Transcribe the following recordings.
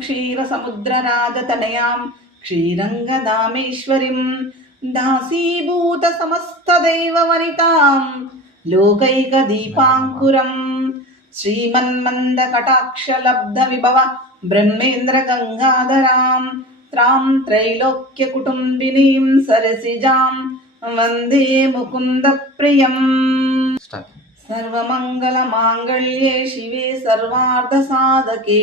क्षीरसमुद्रराजतनयां क्षीरङ्गदामेश्वरीं दासीभूतसमस्तदेववनितां लोकैकदीपाङ्कुरं श्रीमन्मन्दकटाक्षलब्धविभव ब्रह्मेन्द्रगङ्गाधरां त्रां त्रैलोक्यकुटुम्बिनीं सरसिजां वन्दे मुकुन्दप्रियम्। सर्वमङ्गलमाङ्गल्ये शिवे सर्वार्धसाधके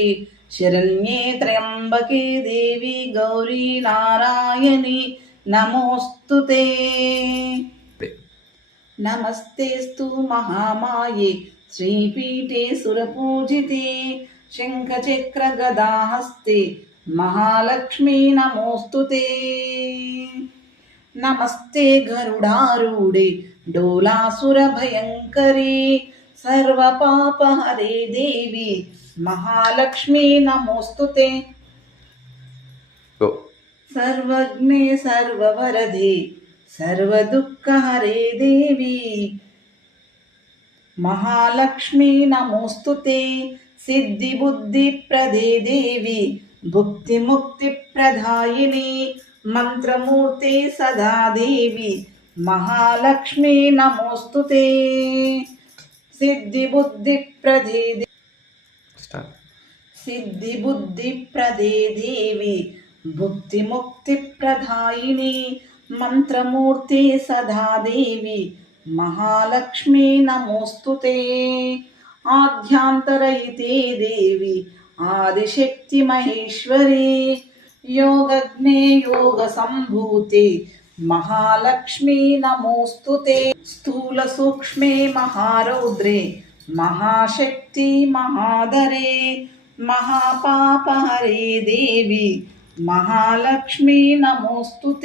शरण्ये त्र्यम्बके देवी गौरी नारायणी नमोऽस्तुते। नमस्तेस्तु महामाये श्रीपीठे सुरपूजिते शङ्खचक्रगदाहस्ते महालक्ष्मी नमोऽस्तुते। नमस्ते गरुडारूढे डोलासुरभयङ्करी सर्वपापहरे देवी महालक्ष्मी नमोऽस्तुते। सर्वज्ञे सर्ववरदे सर्वदुःखहरे देवी महालक्ष्मी नमोऽस्तुते। सिद्धिबुद्धिप्रदे देवी भुक्तिमुक्तिप्रदायिनी मंत्रमूर्ते सदा देवी महालक्ष्मी नमोस्तुते। सिद्धिबुद्धिप्रदे देवी भुक्तिमुक्तिप्रदायिनी मंत्रमूर्ते सदा देवी महालक्ष्मी नमोस्तुते। आद्यांतरहिते देवी आदिशक्ति महेश्वरी योगज्ञे योग संभूते महालक्ष्मी नमोस्तुते। स्थूल सूक्ष्मे महारौद्रे महाशक्ति महाधरे महापापहरे देवी महालक्ष्मी नमोस्तुते।